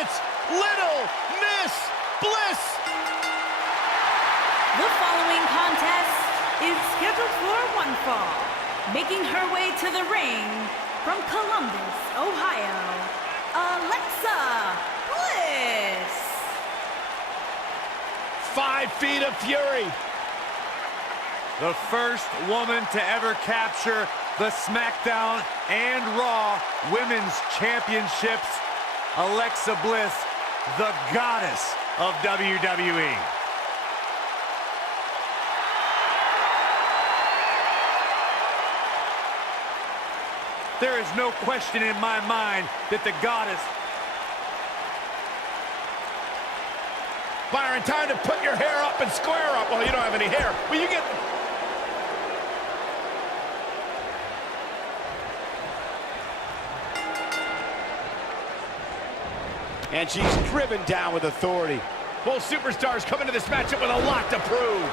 It's Little Miss Bliss. The following contest is scheduled for one fall. Making her way to the ring from Columbus, Ohio, Alexa Bliss. 5 feet of fury. The first woman to ever capture the SmackDown and Raw Women's Championships, Alexa Bliss, the goddess of WWE. There is no question in my mind that the goddess... Byron, time to put your hair up and square up. Well, you don't have any hair, but you get... And she's driven down with authority. Both superstars come into this matchup with a lot to prove.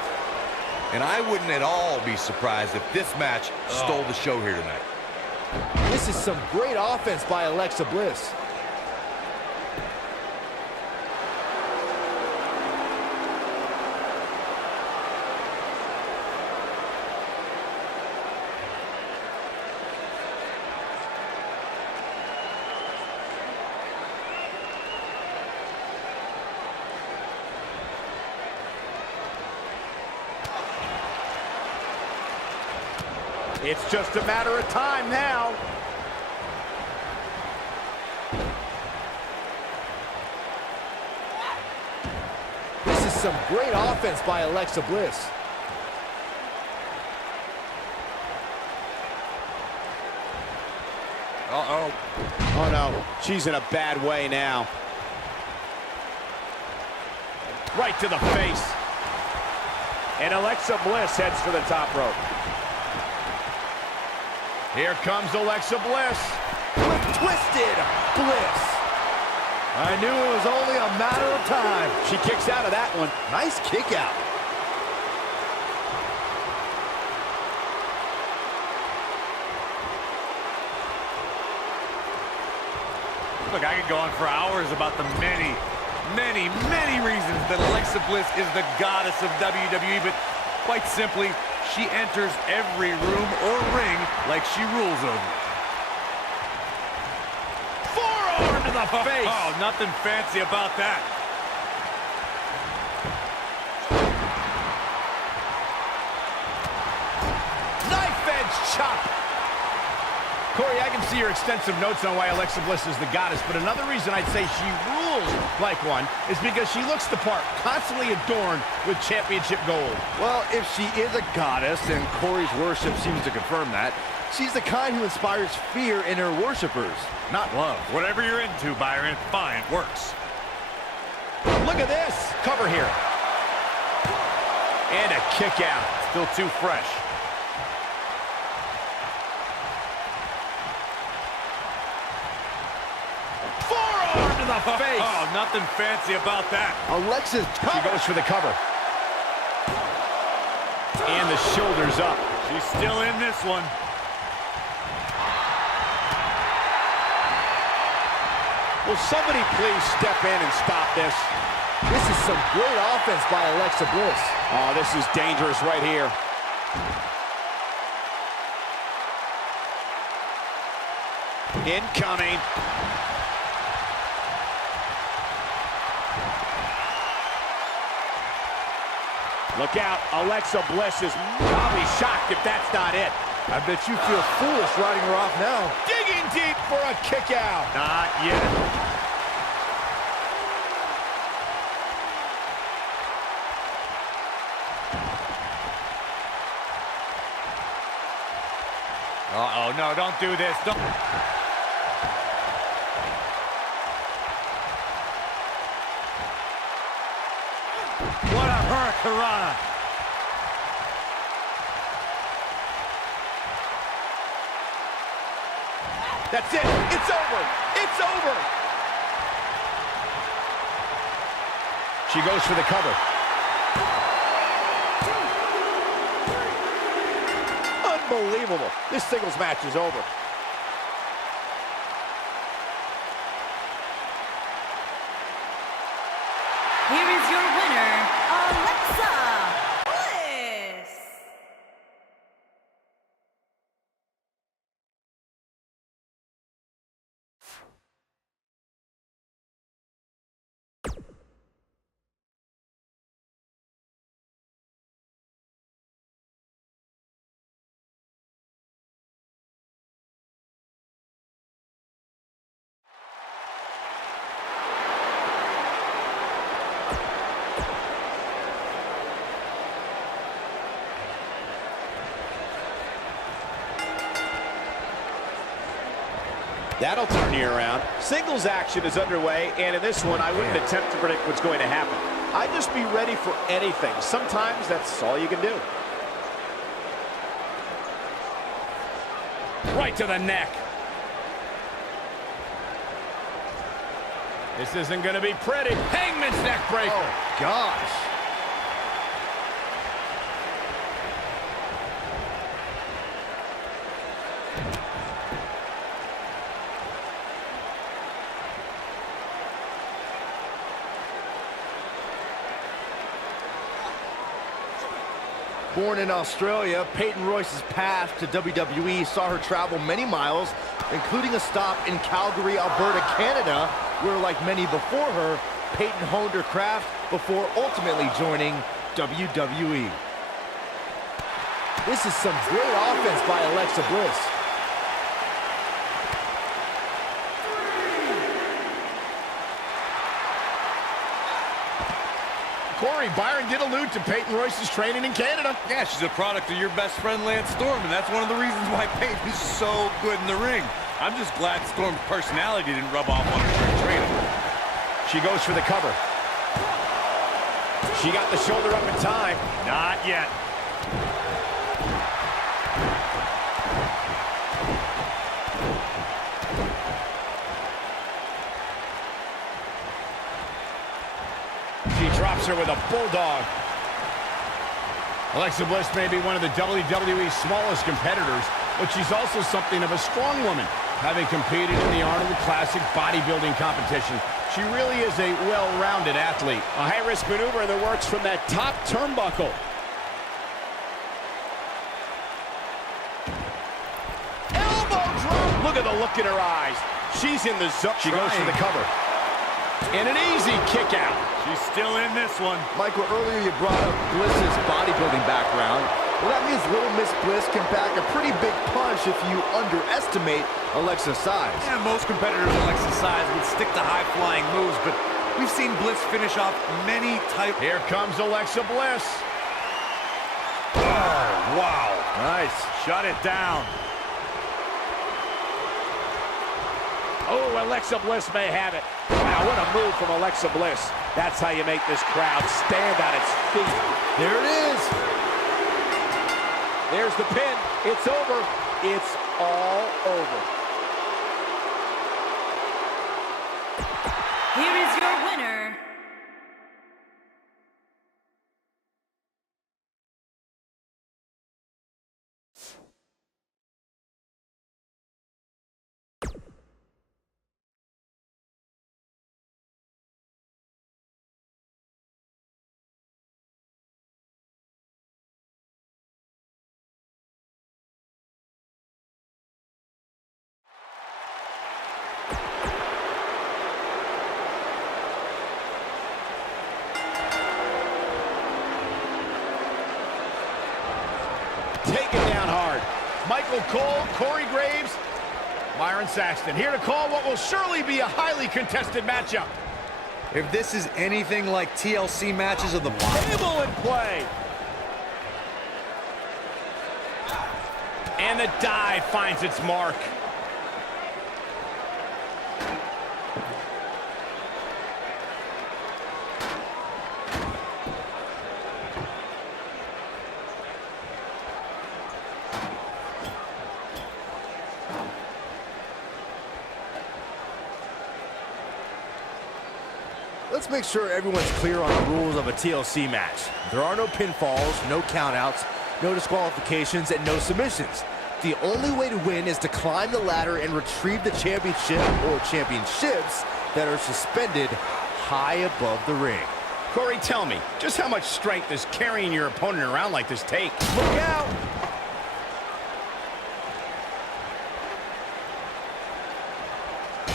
And I wouldn't at all be surprised if this match stole the show here tonight. This is some great offense by Alexa Bliss. It's just a matter of time now. This is some great offense by Alexa Bliss. Uh-oh. Oh, no. She's in a bad way now. Right to the face. And Alexa Bliss heads for the top rope. Here comes Alexa Bliss. With twisted Bliss. I knew it was only a matter of time. She kicks out of that one. Nice kick out. Look, I could go on for hours about the many reasons that Alexa Bliss is the goddess of WWE, but quite simply, she enters every room or ring like she rules over. Forearm to the face. Oh, nothing fancy about that. Knife edge chop. Corey, I can see your extensive notes on why Alexa Bliss is the goddess, but another reason I'd say she rules like one is because she looks the part, constantly adorned with championship gold. Well, if she is a goddess, and Corey's worship seems to confirm that, she's the kind who inspires fear in her worshipers, not love. Whatever you're into, Byron, fine, works. Look at this. Cover here. And a kick out. Still too fresh. Forearm to the face. Oh, nothing fancy about that. Alexa's She goes for the cover. And the shoulders up. She's still in this one. Will somebody please step in and stop this? This is some great offense by Alexa Bliss. Oh, this is dangerous right here. Incoming. Look out, Alexa Bliss is probably shocked if that's not it. I bet you feel foolish riding her off now. Digging deep for a kick out. Not yet. Uh-oh, no, don't do this. Don't. What a hurricanrana. That's it. It's over. It's over. She goes for the cover. Unbelievable. This singles match is over. Here is your winner, Alexa Bliss. That'll turn you around. Singles action is underway, and in this one, I wouldn't attempt to predict what's going to happen. I'd just be ready for anything. Sometimes that's all you can do. Right to the neck. This isn't going to be pretty. Hangman's neck breaker. Oh, gosh. Born in Australia, Peyton Royce's path to WWE saw her travel many miles, including a stop in Calgary, Alberta, Canada, where, like many before her, Peyton honed her craft before ultimately joining WWE. This is some great offense by Alexa Bliss. Corey, Byron did allude to Peyton Royce's training in Canada. Yeah, she's a product of your best friend, Lance Storm, and that's one of the reasons why Peyton is so good in the ring. I'm just glad Storm's personality didn't rub off on her training. She goes for the cover. She got the shoulder up in time. Not yet. She drops her with a bulldog. Alexa Bliss may be one of the WWE's smallest competitors, but she's also something of a strong woman. Having competed in the Arnold Classic bodybuilding competition, she really is a well-rounded athlete. A high-risk maneuver in the works from that top turnbuckle. Elbow drop! Look at the look in her eyes. She's in the zone. She goes for the cover. And an easy kick out. She's still in this one. Michael, earlier you brought up Bliss's bodybuilding background. Well, that means Little Miss Bliss can pack a pretty big punch if you underestimate Alexa's size. Yeah, most competitors Alexa's size would stick to high-flying moves, but we've seen Bliss finish off many titles. Here comes Alexa Bliss. Oh, wow. Nice. Shut it down. Oh, Alexa Bliss may have it. Wow, what a move from Alexa Bliss. That's how you make this crowd stand on its feet. There it is. There's the pin. It's over. It's all over. Here is your winner, Taken down hard. Michael Cole, Corey Graves, Byron Saxton here to call what will surely be a highly contested matchup. If this is anything like TLC matches of the Table in play. And the dive finds its mark. Let's make sure everyone's clear on the rules of a TLC match. There are no pinfalls, no countouts, no disqualifications, and no submissions. The only way to win is to climb the ladder and retrieve the championship or championships that are suspended high above the ring. Corey, tell me, just how much strength does carrying your opponent around like this take? Look out!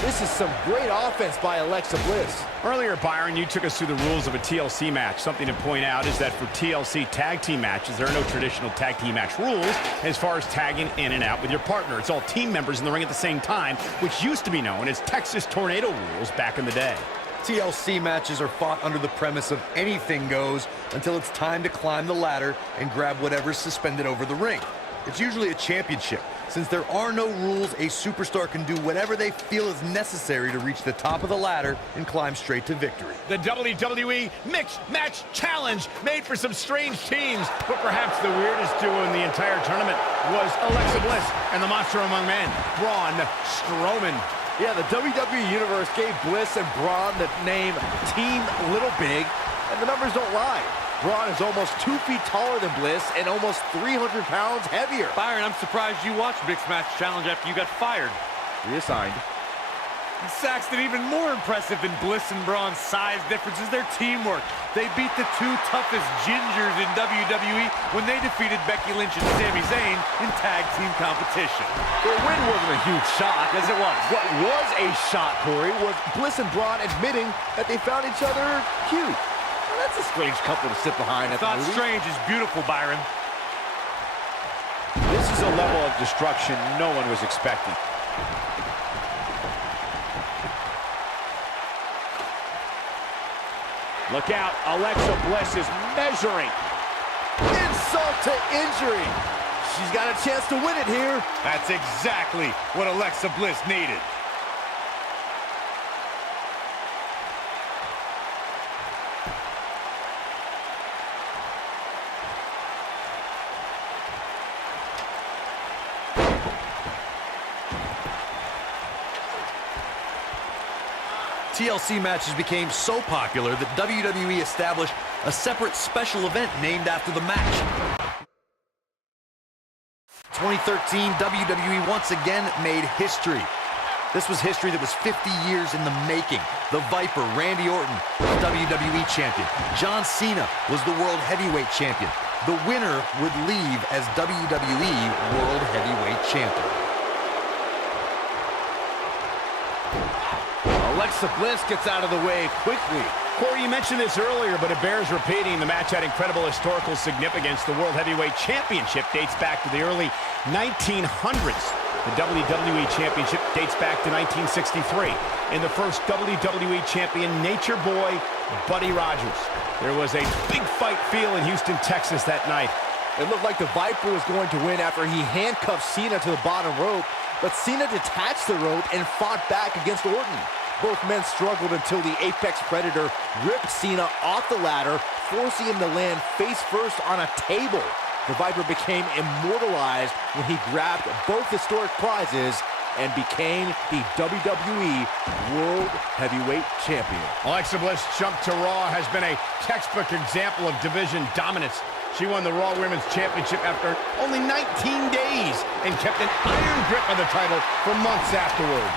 This is some great offense by Alexa Bliss. Earlier, Byron, you took us through the rules of a TLC match. Something to point out is that for TLC tag team matches, there are no traditional tag team match rules as far as tagging in and out with your partner. It's all team members in the ring at the same time, which used to be known as Texas Tornado rules back in the day. TLC matches are fought under the premise of anything goes until it's time to climb the ladder and grab whatever's suspended over the ring. It's usually a championship. Since there are no rules, a superstar can do whatever they feel is necessary to reach the top of the ladder and climb straight to victory. The WWE Mixed Match Challenge made for some strange teams, but perhaps the weirdest duo in the entire tournament was Alexa Bliss and the Monster Among Men, Braun Strowman. Yeah, the WWE Universe gave Bliss and Braun the name Team Little Big, and the numbers don't lie. Braun is almost 2 feet taller than Bliss and almost 300 pounds heavier. Byron, I'm surprised you watched Mixed Match Challenge after you got fired. Reassigned. Saxton, even more impressive than Bliss and Braun's size difference is their teamwork. They beat the 2 toughest gingers in WWE when they defeated Becky Lynch and Sami Zayn in tag team competition. Their win wasn't a huge shock. Yes, it was. What was a shock, Corey, was Bliss and Braun admitting that they found each other cute. Well, that's a strange couple to sit behind at the Thought movie. strange is beautiful, Byron. This is a level of destruction no one was expecting. Look out, Alexa Bliss is measuring. Insult to injury. She's got a chance to win it here. That's exactly what Alexa Bliss needed. TLC matches became so popular that WWE established a separate special event named after the match. 2013, WWE once again made history. This was history that was 50 years in the making. The Viper, Randy Orton, was WWE Champion. John Cena was the World Heavyweight Champion. The winner would leave as WWE World Heavyweight Champion. Alexa Bliss gets out of the way quickly. Corey, you mentioned this earlier, but it bears repeating. The match had incredible historical significance. The World Heavyweight Championship dates back to the early 1900s. The WWE Championship dates back to 1963. And the first WWE Champion, Nature Boy, Buddy Rogers. There was a big fight feel in Houston, Texas that night. It looked like the Viper was going to win after he handcuffed Cena to the bottom rope, but Cena detached the rope and fought back against Orton. Both men struggled until the Apex Predator ripped Cena off the ladder, forcing him to land face first on a table. The Viper became immortalized when he grabbed both historic prizes and became the WWE World Heavyweight Champion. Alexa Bliss' jump to Raw has been a textbook example of division dominance. She won the Raw Women's Championship after only 19 days and kept an iron grip on the title for months afterward.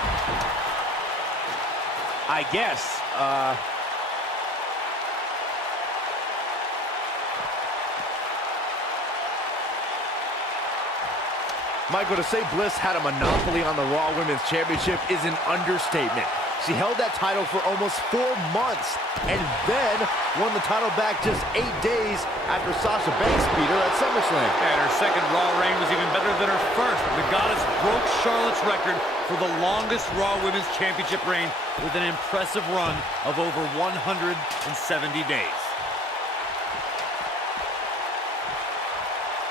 I guess, Michael, to say Bliss had a monopoly on the Raw Women's Championship is an understatement. She held that title for almost 4 months and then won the title back just 8 days after Sasha Banks beat her at SummerSlam. And her second Raw reign was even better than her first. The Goddess broke Charlotte's record for the longest Raw Women's Championship reign with an impressive run of over 170 days.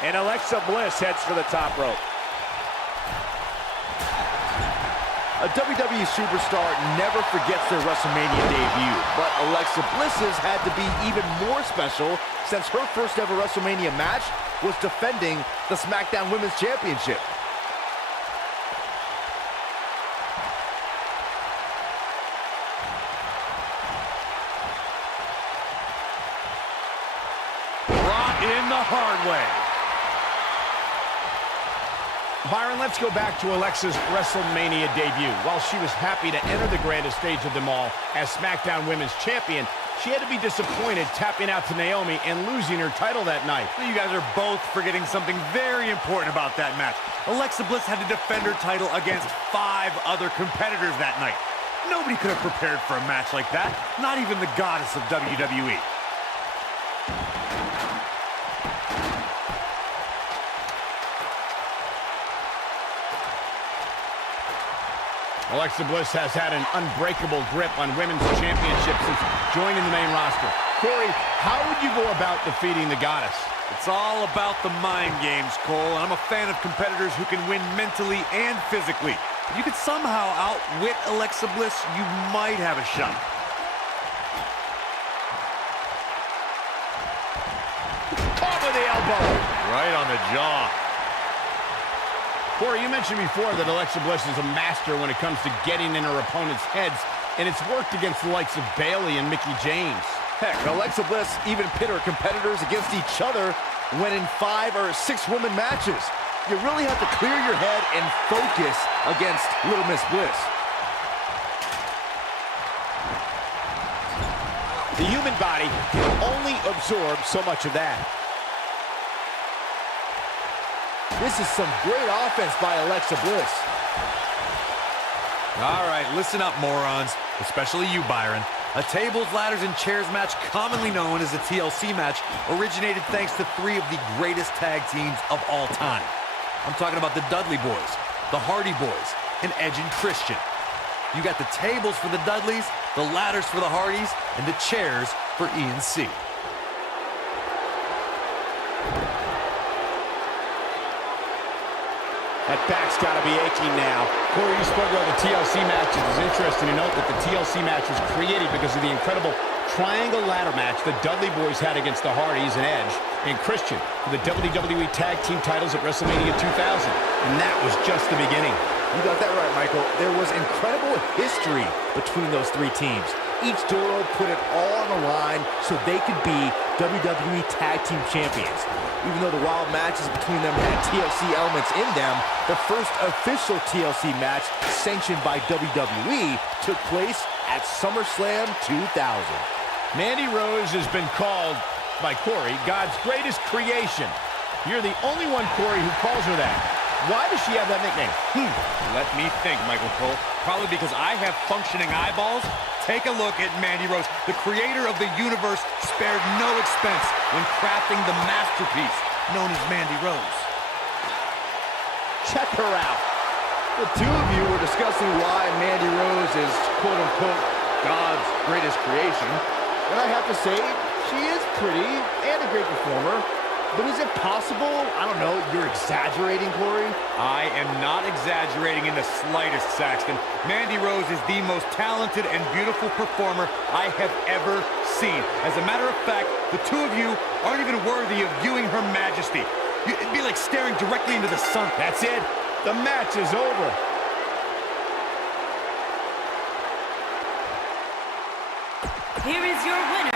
and Alexa Bliss heads for the top rope. A WWE superstar never forgets their WrestleMania debut, but Alexa Bliss's had to be even more special since her first ever WrestleMania match was defending the SmackDown Women's Championship. Brought in the hard way. Byron, let's go back to Alexa's WrestleMania debut. While she was happy to enter the grandest stage of them all as SmackDown Women's Champion, She had to be disappointed tapping out to Naomi and losing her title that night. You guys are both forgetting something very important about that match. Alexa Bliss had to defend her title against 5 other competitors that night. Nobody could have prepared for a match like that, not even the goddess of WWE. Alexa Bliss has had an unbreakable grip on women's championships since joining the main roster. Corey, how would you go about defeating the goddess? It's all about the mind games, Cole, and I'm a fan of competitors who can win mentally and physically. If you could somehow outwit Alexa Bliss, you might have a shot. Caught with the elbow. Right on the jaw. Corey, you mentioned before that Alexa Bliss is a master when it comes to getting in her opponent's heads, and it's worked against the likes of Bayley and Mickie James. Heck, Alexa Bliss even pit her competitors against each other when in 5 or 6 woman matches. You really have to clear your head and focus against Little Miss Bliss. The human body can only absorb so much of that. This is some great offense by Alexa Bliss. All right, listen up, morons, especially you, Byron. A tables, ladders, and chairs match, commonly known as the TLC match, originated thanks to 3 of the greatest tag teams of all time. I'm talking about the Dudley Boys, the Hardy Boys, and Edge and Christian. You got the tables for the Dudleys, the ladders for the Hardys, and the chairs for E&C. That back's got to be aching now. Corey, you spoke about the TLC matches. It's interesting to note that the TLC match was created because of the incredible triangle ladder match the Dudley Boys had against the Hardys and Edge and Christian for the WWE Tag Team titles at WrestleMania 2000. And that was just the beginning. You got that right, Michael. There was incredible history between those 3 teams. Each duo put it all on the line so they could be WWE Tag Team Champions. Even though the wild matches between them had TLC elements in them, the first official TLC match sanctioned by WWE took place at SummerSlam 2000. Mandy Rose has been called by Corey God's greatest creation. You're the only one, Corey, who calls her that. Why does she have that nickname? Let me think, Michael Cole. Probably because I have functioning eyeballs. Take a look at Mandy Rose. The creator of the universe spared no expense when crafting the masterpiece known as Mandy Rose. Check her out. The 2 of you were discussing why Mandy Rose is quote-unquote God's greatest creation. And I have to say, she is pretty and a great performer. But is it possible, I don't know, you're exaggerating, Corey? I am not exaggerating in the slightest, Saxton. Mandy Rose is the most talented and beautiful performer I have ever seen. As a matter of fact, the 2 of you aren't even worthy of viewing her majesty. It'd be like staring directly into the sun. That's it. The match is over. Here is your winner,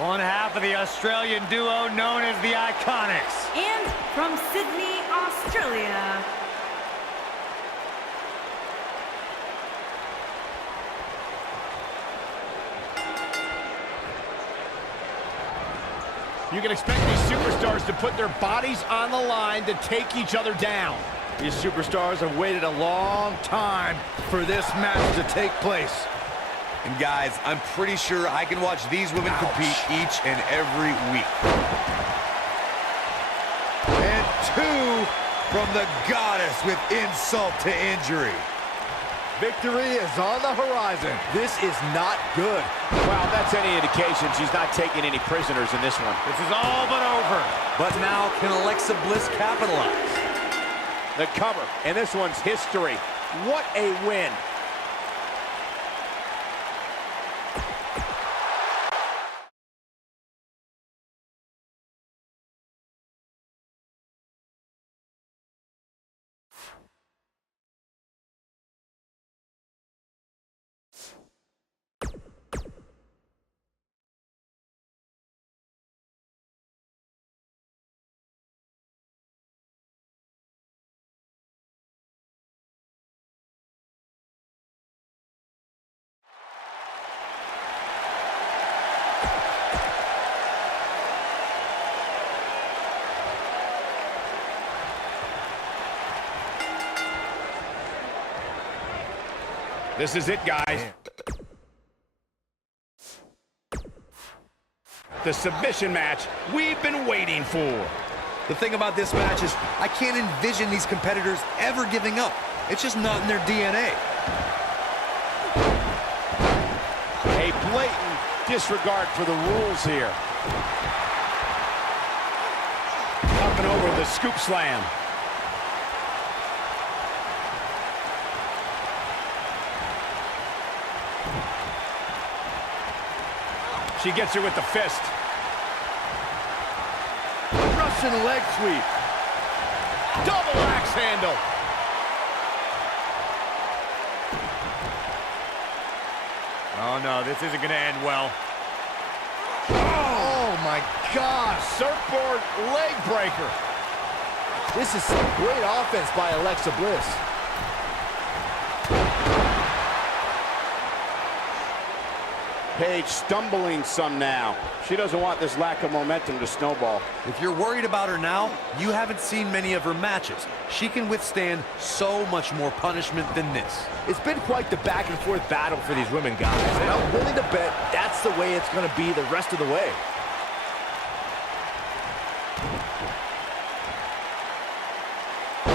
One half of the Australian duo known as the IIconics. and from Sydney, Australia, You can expect these superstars to put their bodies on the line to take each other down. These superstars have waited a long time for this match to take place. And guys, I'm pretty sure I can watch these women compete each and every week. And 2 from the goddess with insult to injury. Victory is on the horizon. This is not good. Wow, if that's any indication, she's not taking any prisoners in this one. This is all but over. But now, can Alexa Bliss capitalize? The cover, and this one's history. What a win. This is it, guys. The submission match we've been waiting for. The thing about this match is I can't envision these competitors ever giving up. It's just not in their DNA. A blatant disregard for the rules here. Up and over the scoop slam. She gets her with the fist. Russian leg sweep. Double axe handle. Oh, no, this isn't going to end well. Oh my gosh. Surfboard leg breaker. This is some great offense by Alexa Bliss. Paige stumbling some now. She doesn't want this lack of momentum to snowball. If you're worried about her now, you haven't seen many of her matches. She can withstand so much more punishment than this. It's been quite the back and forth battle for these women, guys, and I'm willing to bet that's the way it's going to be the rest of the way.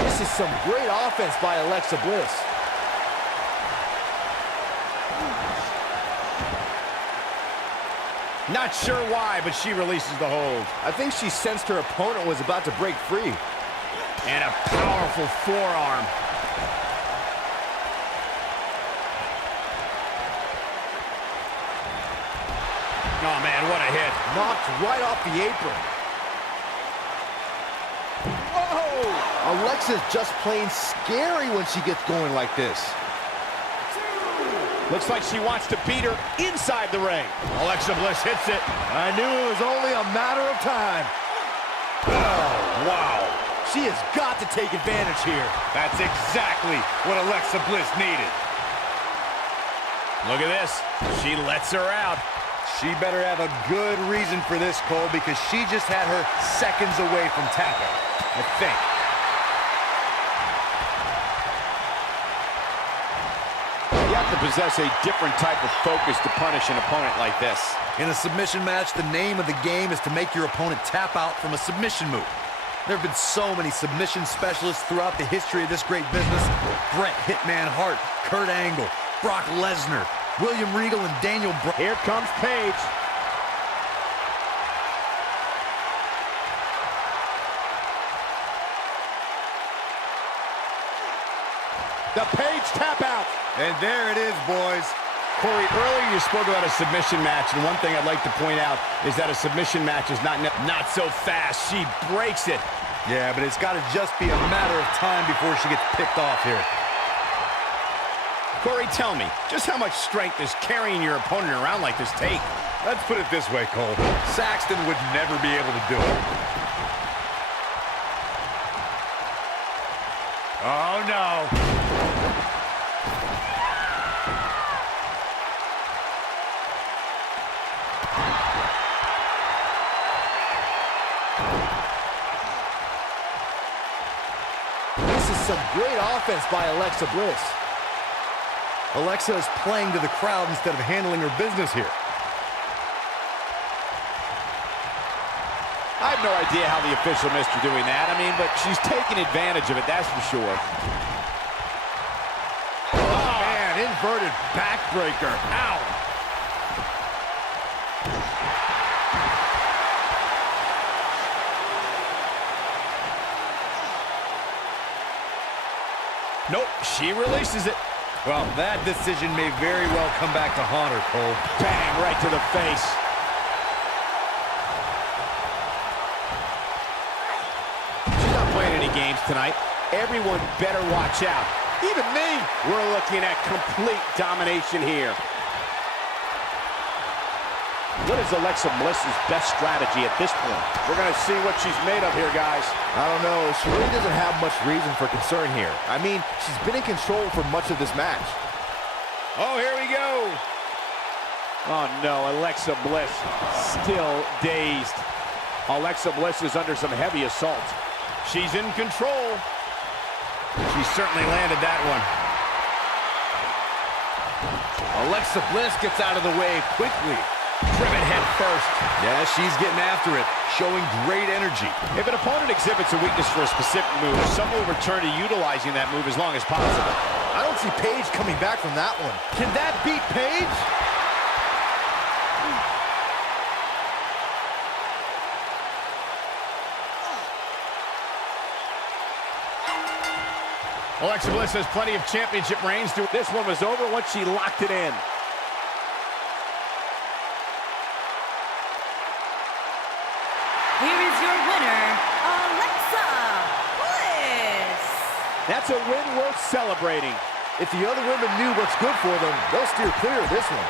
This is some great offense by Alexa Bliss. Not sure why, but she releases the hold. I think she sensed her opponent was about to break free. And a powerful forearm. Oh, man, what a hit. Knocked right off the apron. Whoa! Alexa's just plain scary when she gets going like this. Looks like she wants to beat her inside the ring. Alexa Bliss hits it. I knew it was only a matter of time. Oh, wow. She has got to take advantage here. That's exactly what Alexa Bliss needed. Look at this. She lets her out. She better have a good reason for this, Cole, because she just had her seconds away from tapping, I think. You have to possess a different type of focus to punish an opponent like this. In a submission match, the name of the game is to make your opponent tap out from a submission move. There have been so many submission specialists throughout the history of this great business. Bret Hitman Hart, Kurt Angle, Brock Lesnar, William Regal, and Daniel Bryan. Here comes Paige. The Paige tap out. And there it is, boys. Corey, earlier you spoke about a submission match, and one thing I'd like to point out is that a submission match is not so fast. She breaks it. Yeah, but it's got to just be a matter of time before she gets picked off here. Corey, tell me, just how much strength does carrying your opponent around like this take? Let's put it this way, Cole. Saxton would never be able to do it. Oh, no. This is some great offense by Alexa Bliss. Alexa is playing to the crowd instead of handling her business here. I have no idea how the official missed her doing that. I mean, but she's taking advantage of it, that's for sure. Oh, man, inverted backbreaker. Ow. Nope, she releases it. Well, that decision may very well come back to haunt her, Cole. Bang, right to the face. She's not playing any games tonight. Everyone better watch out. Even me. We're looking at complete domination here. What is Alexa Bliss's best strategy at this point? We're going to see what she's made of here, guys. I don't know. She really doesn't have much reason for concern here. I mean, she's been in control for much of this match. Oh, here we go. Oh, no. Alexa Bliss still dazed. Alexa Bliss is under some heavy assault. She's in control. She certainly landed that one. Alexa Bliss gets out of the way quickly. Driven head first. Yeah, she's getting after it, showing great energy. If an opponent exhibits a weakness for a specific move, some will return to utilizing that move as long as possible. I don't see Paige coming back from that one. Can that beat Paige? Alexa Bliss has plenty of championship reigns. This one was over once she locked it in. Here is your winner, Alexa Bliss. That's a win worth celebrating. If the other women knew what's good for them, they'll steer clear of this one.